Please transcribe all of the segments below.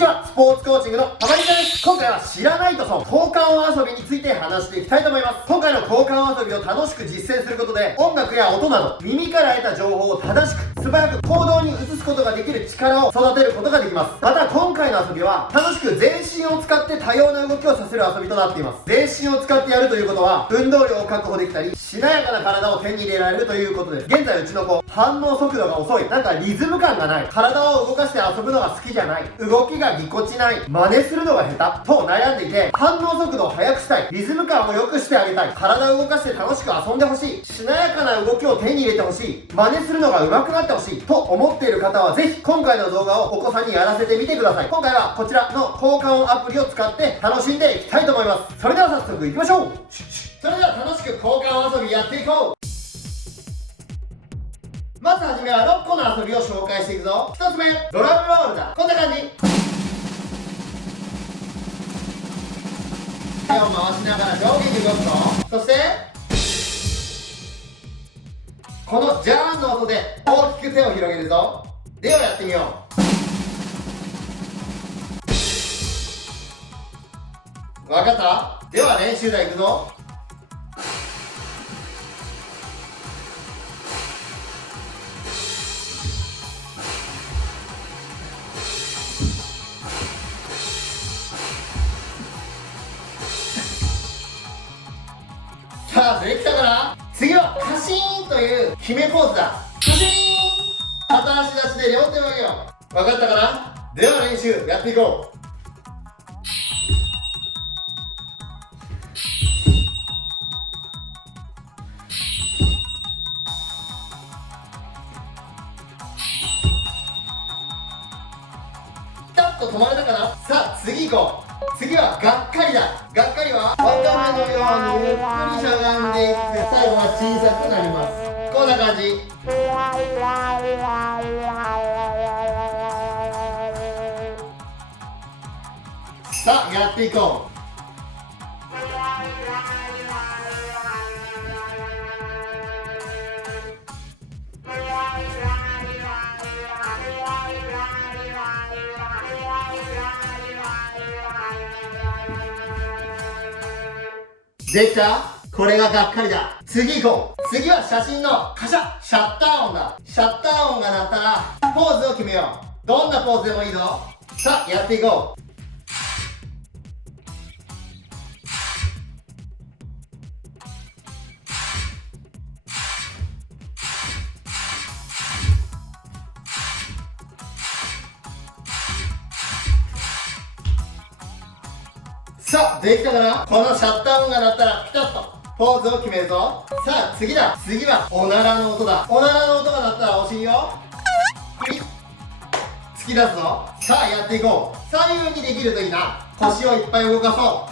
ちは、スポーツコーチングのたまりです。今回は知らないと損、交換音遊びについて話していきたいと思います。今回の交換音遊びを楽しく実践することで、音楽や音など耳から得た情報を正しく素早く行動に移すことができる力を育てることができます。また今回の遊びは楽しく全身を使って多様な動きをさせる遊びとなっています。全身を使ってやるということは運動量を確保できたり、しなやかな体を手に入れられるということです。現在うちの子、反応速度が遅い、なんかリズム感がない、体を動かして遊ぶのが好きじゃない、動きがぎこちない、真似するのが下手と悩んでいて、反応速度を速くしたい、リズム感を良くしてあげたい、体を動かして楽しく遊んでほしい、しなやかな動きを手に入れてほしい、真似するのが上手くなってほしいと思っている方はぜひ今回の動画をお子さんにやらせてみてください。今回はこちらの交換音アプリを使って楽しんでいきたいと思います。それでは早速いきましょう。それでは楽しく交換音遊びやっていこう。まずはじめは6個の遊びを紹介していくぞ。1つ目、ドラムロールだ。こんな感じ。手を回しながら上下に動くと、そしてこのジャーンの音で大きく手を広げるぞ。ではやってみよう。わかった？では練習台いくぞ。さあできたかな？次はカシーンという決めポーズだ。カシーン、片足立ちで両手を上げよう。わかったかな？では練習やっていこう。ピタッと止まれたかな？さあ次行こう。次はがっかりだ。がっかりはわかめのようにゆっくりしゃがんでいって最後は小さくなります。こんな感じ。さあやっていこう。できた？これががっかりだ。次行こう。次は写真のカシャ、シャッター音だ。シャッター音が鳴ったらポーズを決めよう。どんなポーズでもいいぞ。さあやっていこう。さあできたかな？このシャッター音が鳴ったらピタッとポーズを決めるぞ。さあ次だ。次はおならの音だ。おならの音が鳴ったらお尻を突き出すぞ。さあやっていこう。左右にできるといいな。腰をいっぱい動かそう。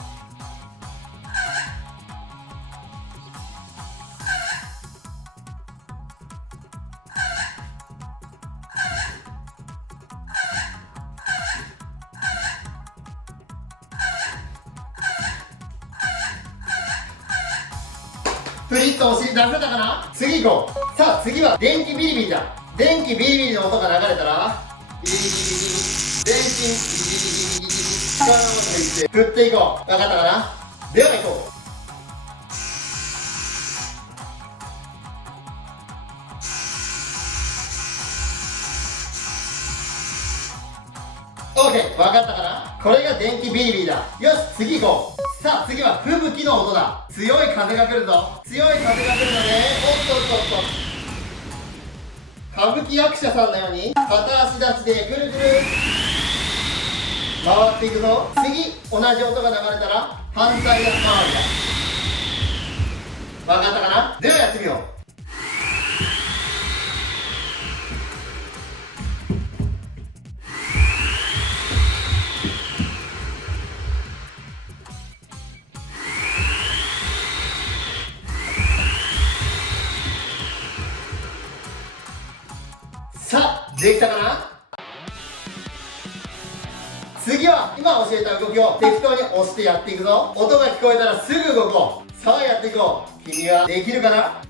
プリッとお尻出せたかな？次行こう。さあ次は電気ビリビリだ。電気ビリビリの音が流れたらビリビリビリ、全身ビリビリビリビリ、力を抜いて振っていこう。わかったかな？では行こう。 OK、 わかったかな？これが電気ビリビリだ。よし次行こう。さあ次は吹雪の音だ。強い風が来るぞ。強い風が来るので、おっとっとっと、歌舞伎役者さんのように片足立ちでぐるぐる回っていくぞ。次同じ音が流れたら反対側回りだ。わかったかな？ではやってみよう。さあできたかな？次は今教えた動きを適当に押してやっていくぞ。音が聞こえたらすぐ動こう。さあやっていこう。君はできるかな？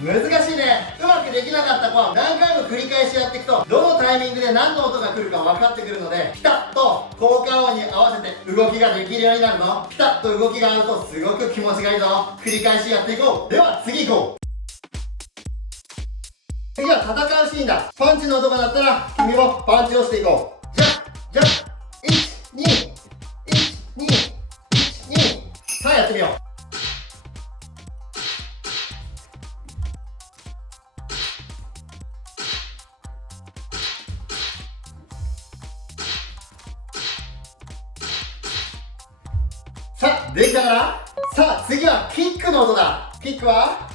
難しいね。うまくできなかった子は何回も繰り返しやっていくと、どのタイミングで何の音が来るか分かってくるので、ピタッと効果音に合わせて動きができるようになるぞ。ピタッと動きが合うとすごく気持ちがいいぞ。繰り返しやっていこう。では次行こう。次は戦うシーンだ。パンチの音が鳴ったら君もパンチをしていこう。じゃじゃ1212122さあやってみよう。さあできたかな。さあ次はキックの音だ。キックは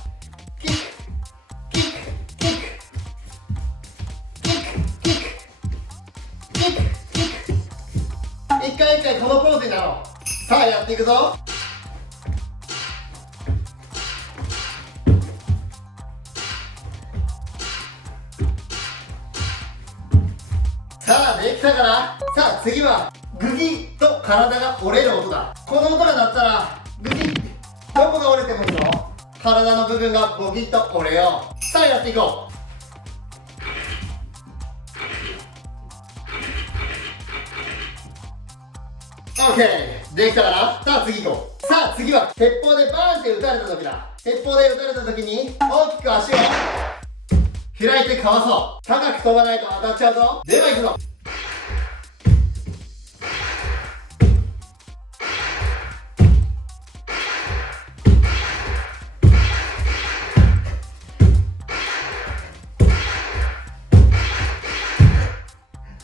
キックキックキックキックキックキックキック。一回一回このポーズになろう。さあやっていくぞ。さあできたかな。さあ次はグギッと体が折れる音だ。この音が鳴ったらグギッ、どこが折れてもいいぞ。体の部分がボキッと折れよう。さあやっていこう。オッケーできたかな。さあ次行こう。さあ次は鉄砲でバーンって撃たれた時だ。鉄砲で撃たれた時に大きく足を開いてかわそう。高く飛ばないと当たっちゃうぞ。では行くぞ。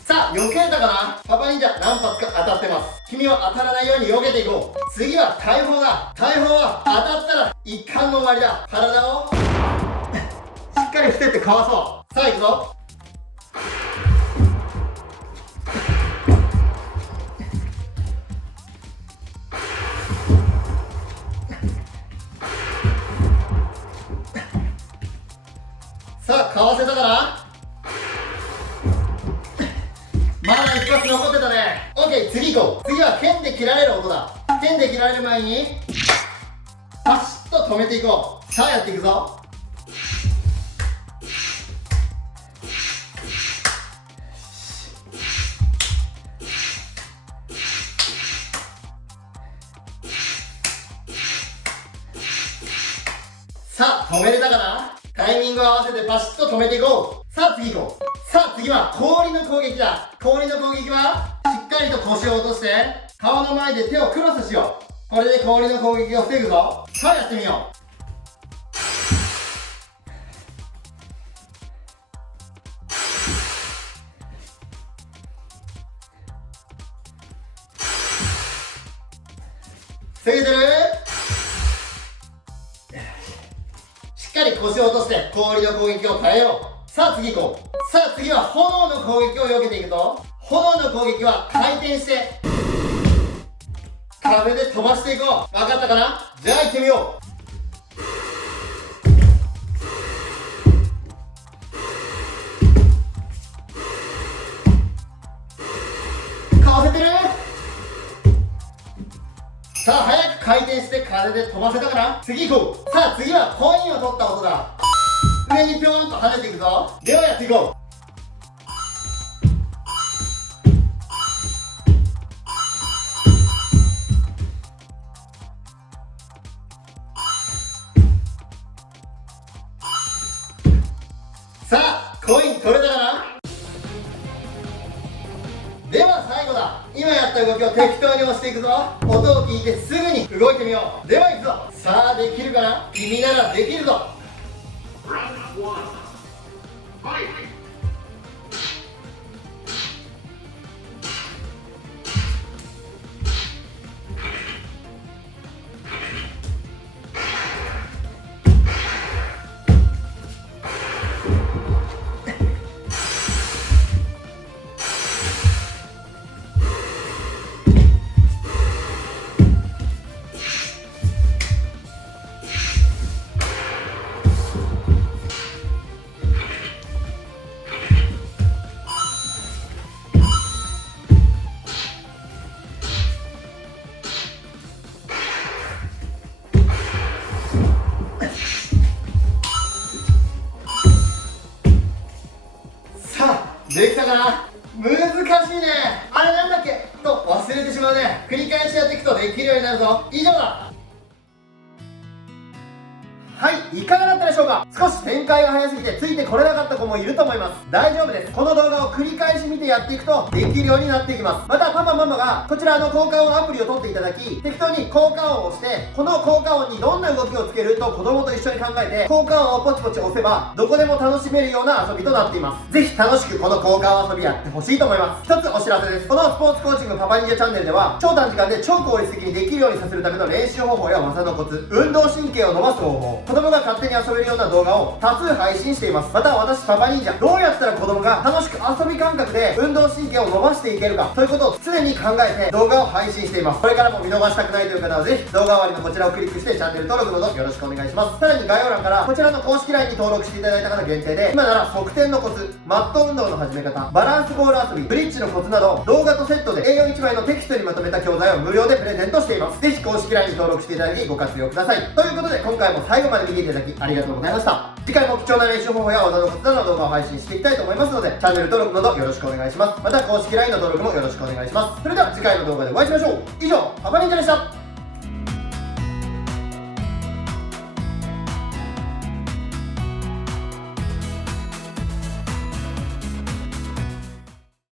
さあ避けたかな。パパ忍者何発か当たってます。君は当たらないように避けていこう。次は大砲だ。大砲は当たったら一貫の終わりだ。体をしっかり伏せてかわそう。さあ行くぞ。さあかわせたかな。まだ一発残ってたね。オッケー次行こう。次は剣で切られる音だ。剣で切られる前にパシッと止めていこう。さあやっていくぞ。さあ止めれたかな。タイミングを合わせてパシッと止めていこう。さあ次行こう。さあ次は氷の攻撃だ。氷の攻撃はしっかりと腰を落として顔の前で手をクロスしよう。これで氷の攻撃を防ぐぞ。さあやってみよう。防げてる。しっかり腰を落として氷の攻撃を変えよう。さあ次行こう。さあ次は炎の攻撃を避けていくぞ。炎の攻撃は回転して風で飛ばしていこう。分かったかな。じゃあ行ってみよう。かわせてる。さあ早く回転して風で飛ばせたかな。次行こう。さあ次はコインを取った音だ。上にぴょんと跳ねていくぞ。ではやっていこう。さあコイン取れたかな。では最後だ。今やった動きを適当に押していくぞ。音を聞いてすぐに動いてみよう。では行くぞ。さあできるかな。君ならできるぞ。かな。難しいね。あれなんだっけと忘れてしまうね。繰り返しやっていくとできるようになるぞ。以上だ。はい、いかがだったでしょうか。少し展開が早すぎてついてこれなかった子もいると思います。大丈夫です。この動画を繰り返し見てやっていくとできるようになっていきます。またパパママがこちらの効果音アプリを取っていただき、適当に効果音を押して、この効果音にどんな動きをつけると子供と一緒に考えて効果音をポチポチ押せばどこでも楽しめるような遊びとなっています。ぜひ楽しくこの効果音遊びやってほしいと思います。一つお知らせです。このスポーツコーチングパパニンジャチャンネルでは超短時間で超効率的にできるようにさせるための練習方法や技のコツ、運動神経を伸ばす方法、子供が勝手に遊べるような動画を多数配信しています。また私パパ忍者、どうやったら子供が楽しく遊び感覚で運動神経を伸ばしていけるかということを常に考えて動画を配信しています。これからも見逃したくないという方はぜひ動画終わりのこちらをクリックしてチャンネル登録のほどよろしくお願いします。さらに概要欄からこちらの公式 LINE に登録していただいた方限定で今なら側転のコツ、マット運動の始め方、バランスボール遊び、ブリッジのコツなど動画とセットで A41 枚のテキストにまとめた教材を無料でプレゼントしています。ぜひ公式 LINE に登録していただきご活用ください。ということで今回も最後まで見ていただきありがとうございました。次回も貴重な練習方法や技のコツなどの動画を配信していきたいと思いますのでチャンネル登録のほどよろしくお願いします。また公式 LINE の登録もよろしくお願いします。それでは次回の動画でお会いしましょう。以上パパ忍者でした。